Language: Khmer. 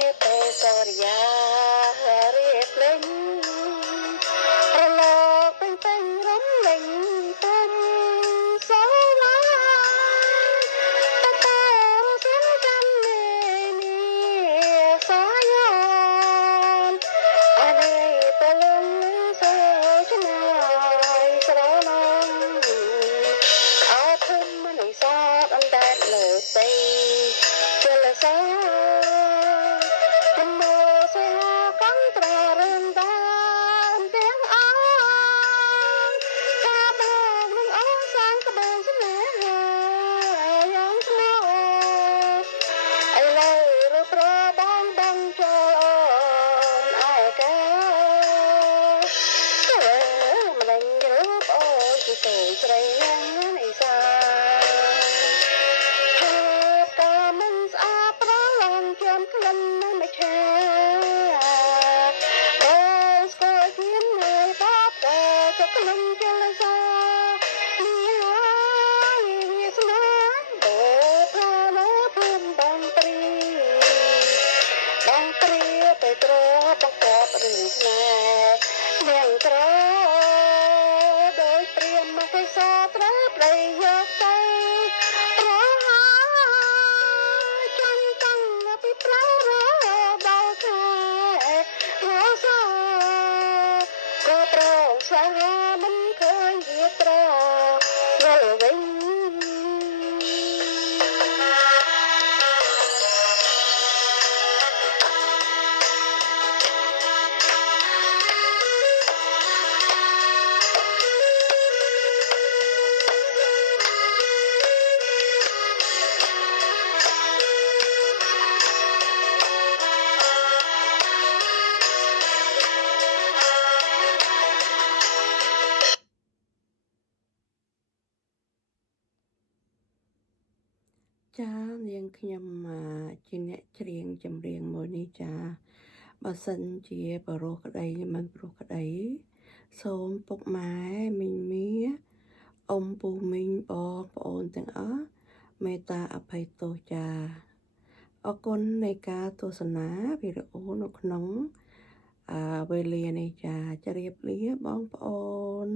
នេះទៅសូរិយារៀបលេងរលកពេញរំលេងទុំសូឡាតកោសិនកាន់នេះសាយោនអនេះទៅលំសូឆ្ងាយស្រឡងអើធំមិនសាបអណ្ដែតលើស្អីជលសាស្រីយ៉ាងនេះសាក៏មិនស្អាតប្រឡងជាប់ក្លិនមិនឆាអូស្គាល់ជានៅបបក៏จะក្លិនជលសានេះហើយវាស្នាអូថានៅភូមិបងព្រីទៅត្របង្កប់រឿងស្នេហ៍នាងក្រដោយព្រាមមកសត្រូវប្តីយកទៅរហ័យចាញ់តាំងពីប្រៅរដល់ខែរសក៏ប្រងសាមិនឃើញវាត្រយល់វិញចានាងខ្ញុំជាអ្នកច្រៀងចម្រៀងមួយនេះចាបើសិនជាបរោះក្តីមិនព្រោះក្តីសូមពុកម៉ែមីងមីអ៊ំពូមីងបងប្អូនទាំងអស់មេត្តាអភ័យទោសចាអរគុណនៃការទស្សនាវីដេអូនៅក្នុងវេលានេះចាជម្រាបលាបងប្អូន